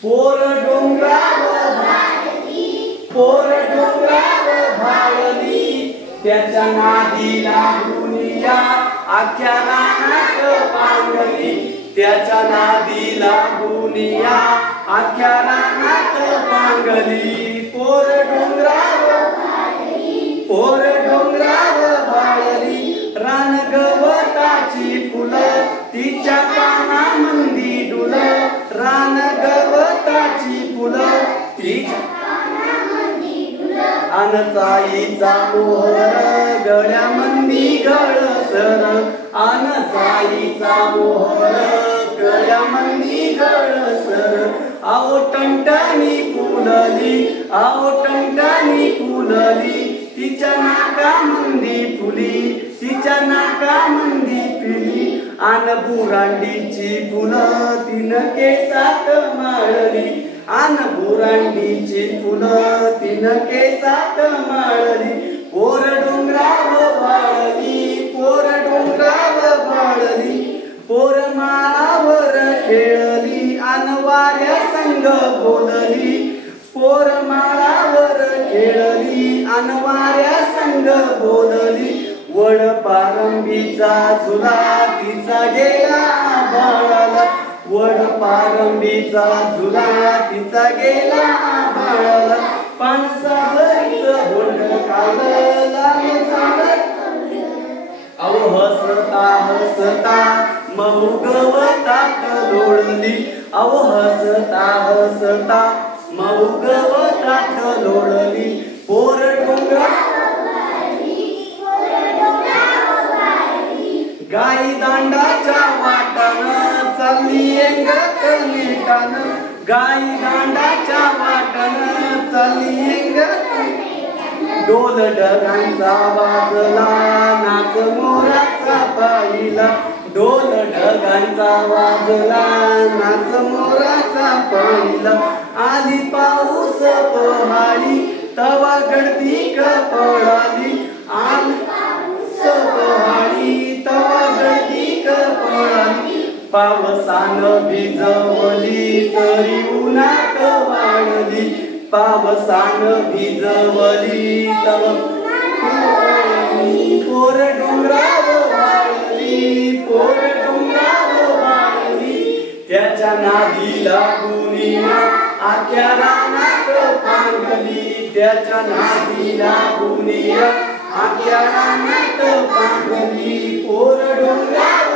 पोर डोंगरावर भाळली त्याच्या नादी लागून या आख्या रानात पांगली त्याच्या नादी लागून या आख्या रानात पांगली पोर डोंगरावर भाळली रान गवताची फुलं तिच्या पानामंदी डुलं रान गवताची फुलं तिच्या अनचाईचा मोहर गळ्यामंदी गळसर अनचाईचा मोहर गळ्यामंदी गळसर आओ टंटणी फुलली तिच्या नाकामंदी पिली आन बुरांडीची फुलं तिन केसात माळली आन बुरांडीची फुलं तिन केसात माळली पोर डोंगरावर भाळली पोर माळावर खेळली आन वाऱ्या संग बोलली पोर माळावर खेळली आन वाऱ्या संग बोलली वड पारंबीचा झुला तिचा गेला आभाळाला वड पारंबीचा झुला तिचा गेला आभाळाला पानसावरीचं बोंड काढलं लाल झालं अहो हसता महू गवतात लोळली अहो हसता महू गवतात लोळली पोर डोंगरा गाई दांडाच्या वाटानं चालली अंगात नेटानं गाई दांडाच्या वाटानं चालली अंगात डोल ढगांचा वाजला नाच मोराचा पाहिला डोल ढगांचा वाजला नाच मोराचा पाहिला आली पाऊस पहाडी तवा गळती कपळाली आली पहाडी तवा गळती कपळाली पावसानं भिजवली तरी उन्हात वाळली पावसानं भिजवली पोर डोंगरावर भाळली त्याच्या नादी लागून आख्या रानात पांगली त्याच्या नादी लागून आख्या रानात पांगली पोर डोंगरावर